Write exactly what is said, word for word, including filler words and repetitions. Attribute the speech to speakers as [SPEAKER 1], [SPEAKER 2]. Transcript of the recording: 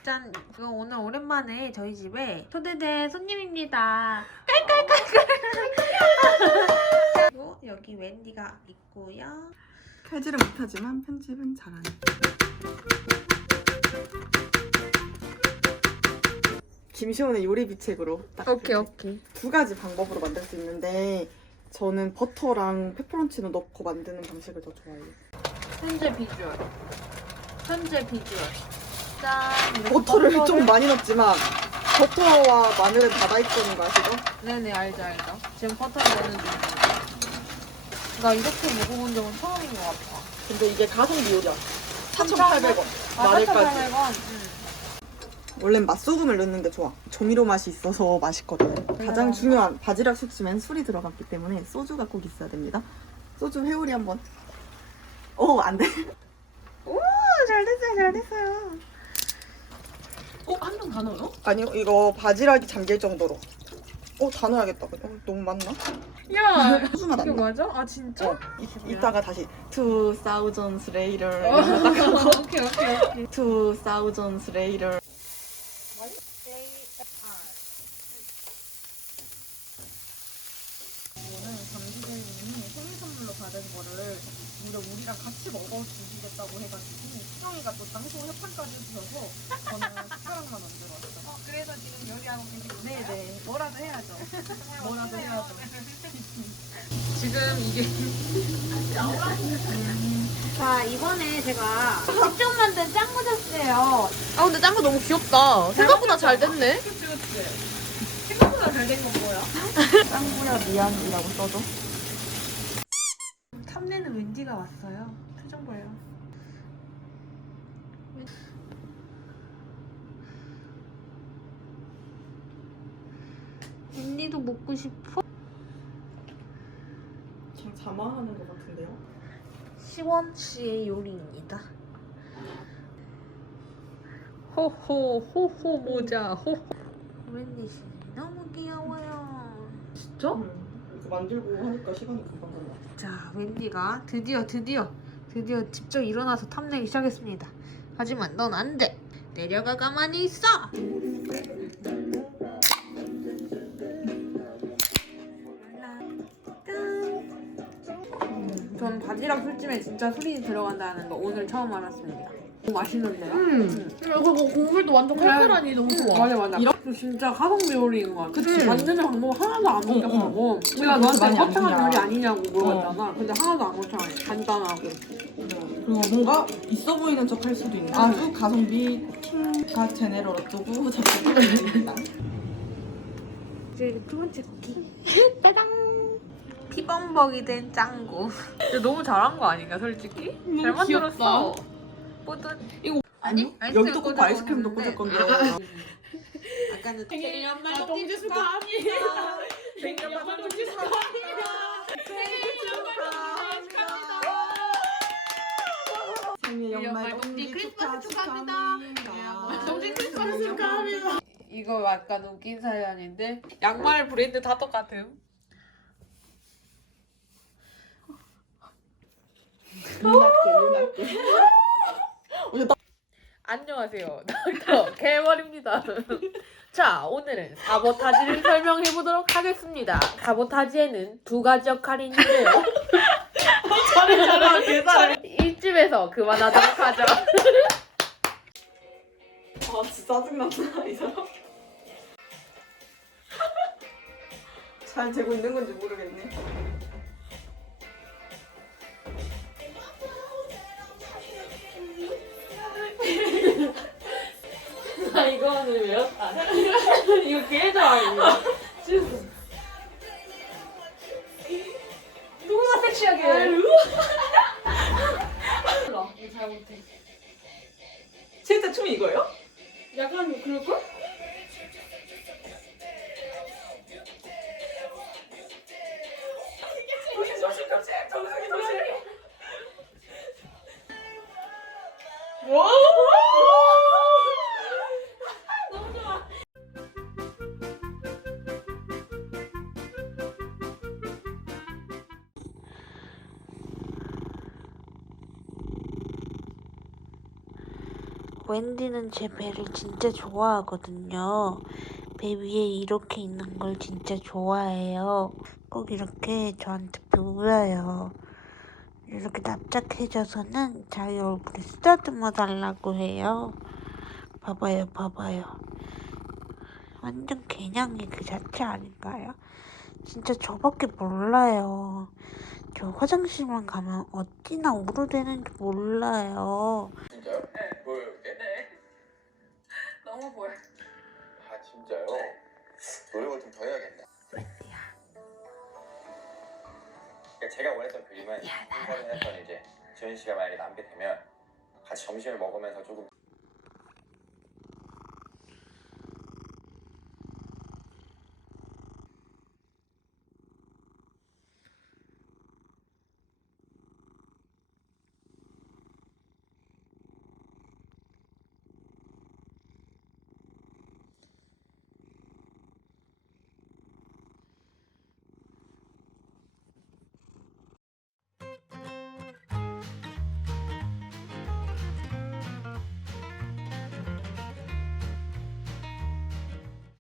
[SPEAKER 1] 짠! 이거 오늘 오랜만에 저희 집에 초대된 손님입니다. 깔깔깔깔! 그리고 여기 웬디가 있고요.
[SPEAKER 2] 칼질은 못하지만 편집은 잘하네. 김시원의 요리 비책으로 딱
[SPEAKER 1] 오케이,
[SPEAKER 2] 이렇게
[SPEAKER 1] 오케이.
[SPEAKER 2] 두 가지 방법으로 만들 수 있는데 저는 버터랑 페퍼론치노 넣고 만드는 방식을 더 좋아해요.
[SPEAKER 1] 현재 비주얼. 현재 비주얼. 짠! 이렇게
[SPEAKER 2] 버터를
[SPEAKER 1] 버터를-
[SPEAKER 2] 좀 많이 넣었지만 버터와 마늘은 닫아있다는 거 아시죠?
[SPEAKER 1] 네네, 알죠, 알죠. 지금 버터를 넣는 중이에요. 나 이렇게 먹어본 적은 처음인 것 같아.
[SPEAKER 2] 근데 이게 가성비 요리야. 사천팔백 원.
[SPEAKER 1] 아,
[SPEAKER 2] 마늘까지.
[SPEAKER 1] 사천팔백 원? 응.
[SPEAKER 2] 원래는 맛소금을 넣는 게 좋아. 조미료 맛이 있어서 맛있거든. 가장 중요한 바지락 숙주엔 술이 들어갔기 때문에 소주가 꼭 있어야 됩니다. 소주 회오리 한번. 오, 안 돼. 오, 잘 됐어요, 잘 됐어요.
[SPEAKER 1] 어? 한 명 다 넣어요?
[SPEAKER 2] 아니요, 이거 바지락이 잠길 정도로. 어, 다 넣어야겠다. 어, 너무 많나?
[SPEAKER 1] 야!
[SPEAKER 2] 소주 맛
[SPEAKER 1] 이게
[SPEAKER 2] 안 나.
[SPEAKER 1] 맞아? 아, 진짜?
[SPEAKER 2] 어, 이, 이따가 다시 two thousands later.
[SPEAKER 1] 어, 오케이, 오케이, 오케이.
[SPEAKER 2] two thousands later.
[SPEAKER 1] 이거는 장기자님이 생일 선물로 받은 거를 무려 우리랑 같이 먹어주시겠다고 해가지고 수정이가 또 장소 협찬까지 해주셔서 저는 숟가락만 만들었어요. 어, 그래서 지금 요리하고 계시고 네네, 뭐라도 해야죠. 뭐라도 해야죠. 지금 이게
[SPEAKER 3] 자, 이번에 제가 직접 만든 짱구 줬어요.
[SPEAKER 4] 아 근데 짱구 너무 귀엽다. 생각보다 잘 됐네.
[SPEAKER 1] 그치 그치. 생각보다 잘 된 건 뭐야?
[SPEAKER 2] 짱구야 미안이라고 써줘.
[SPEAKER 1] 탐내는 웬디가 왔어요. 표정 봐요. 웬디도 먹고 싶어?
[SPEAKER 2] 그냥 자만하는 것 같은데요?
[SPEAKER 1] 시원 씨의 요리입니다. 호호 호호 모자 호호. 웬디 씨 너무 귀여워요. 진짜?
[SPEAKER 2] 응. 이거 만들고 하니까 시간이 금방 간다.
[SPEAKER 1] 자, 웬디가 드디어 드디어 드디어 직접 일어나서 탐내기 시작했습니다. 하지만 넌 안 돼. 내려가 가만히 있어. 전 바지락 술찜에 진짜 술이 들어간다는 거 오늘 처음 알았습니다. 너무 맛있는데요?
[SPEAKER 4] 음. 그리고 국물도 완전 칼칼하니 너무 좋아.
[SPEAKER 1] 맞아 맞아. 이렇게 진짜 가성비 요리인 것 같아.
[SPEAKER 2] 그치?
[SPEAKER 1] 만드는 방법 하나도 안 복잡하고. 내가
[SPEAKER 2] 그렇게
[SPEAKER 1] 너한테
[SPEAKER 2] 많이 안
[SPEAKER 1] 거창한
[SPEAKER 2] 준다.
[SPEAKER 1] 요리 아니냐고 물어봤잖아. 근데 하나도 안 거창해. 간단하고.
[SPEAKER 2] 그리고 뭔가 있어 보이는 척 할 수도 있는 아주 가성비 킹과 제네럴 어쩌고 저쩌고 있습니다.
[SPEAKER 1] 이제 두 번째 쿠키. 짜잔. 피범벅이 된 짱구. 근데 너무 잘한 거 아닌가 솔직히? 잘 만들었어. 뿌듯.
[SPEAKER 4] 이거
[SPEAKER 1] 아니?
[SPEAKER 2] 여기도 꽂고 아이스크림도 꽂을 건데.
[SPEAKER 1] 아까는
[SPEAKER 3] 생일 연말
[SPEAKER 4] 아, 동지 축하합니다. 생일 연말 동지 축하합니다.
[SPEAKER 2] 생일
[SPEAKER 4] 연말
[SPEAKER 2] 연말
[SPEAKER 4] 동지
[SPEAKER 2] 동지
[SPEAKER 4] 크리스마스
[SPEAKER 2] 축하
[SPEAKER 4] 축하합니다.
[SPEAKER 2] 축하합니다.
[SPEAKER 4] 동지 크리스마스 축하합니다.
[SPEAKER 1] 이거 약간 웃긴 사연인데 양말 브랜드 다 똑같음.
[SPEAKER 2] 유난게 유난게.
[SPEAKER 1] 안녕하세요. 닥터 개월입니다. 자, 오늘은 사보타지를 설명해 보도록 하겠습니다. 사보타지에는 두 가지 역할이 있는데요.
[SPEAKER 2] 잘해 잘해 개잘해.
[SPEAKER 1] 이쯤에서 그만하도록 하죠.
[SPEAKER 2] 아 진짜 짜증난다 이 사람. 잘 되고 있는 건지 모르겠네.
[SPEAKER 1] 나 이거는 외웠다. 이거 개좋아 이거.
[SPEAKER 4] 누구나 섹시하게. 몰라. 이거 잘 못해.
[SPEAKER 2] 실제 춤이 이거예요?
[SPEAKER 4] 약간 그럴걸?
[SPEAKER 2] 조심 조심 조심 정승이 조심. 와.
[SPEAKER 3] 웬디는 제 배를 진짜 좋아하거든요. 배 위에 이렇게 있는 걸 진짜 좋아해요. 꼭 이렇게 저한테 보여요. 이렇게 납작해져서는 자기 얼굴에 쓰다듬어 달라고 해요. 봐봐요, 봐봐요. 완전 개냥이 그 자체 아닌가요? 진짜 저밖에 몰라요. 저 화장실만 가면 어디나 우르대는지 몰라요.
[SPEAKER 5] 진짜요? 네. 보여요, 이렇게? 네.
[SPEAKER 1] 너무 보여.
[SPEAKER 5] 아, 진짜요? 노력을 좀 더 해야겠네.
[SPEAKER 3] 웬디야.
[SPEAKER 5] 그러니까 제가 원했던 그림은
[SPEAKER 3] 야,
[SPEAKER 5] 한 번에 했던 이제 지현 씨가 만약에 남게 되면 같이 점심을 먹으면서 조금